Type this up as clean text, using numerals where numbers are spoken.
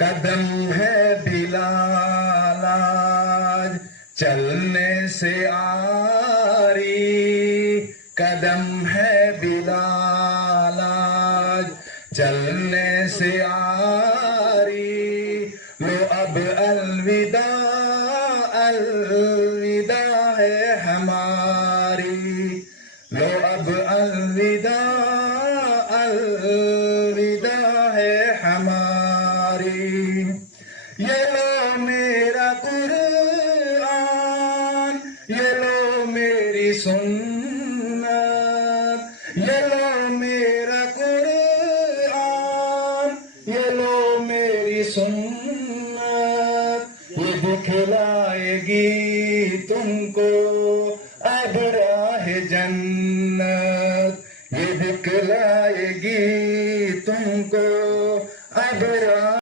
कदम है बिलाल आज चलने से आरी, कदम है बिलाल आज चलने से आरी। लो अब अलविदा अलविदा है हमारी, लो अब अलविदा अलविदा है हमारी। ये लो मेरा कुरान, ये लो मेरी सुन्नत, ये लो मेरा कुरान, ये लो मेरी सुन्नत। ये दिखलाएगी तुमको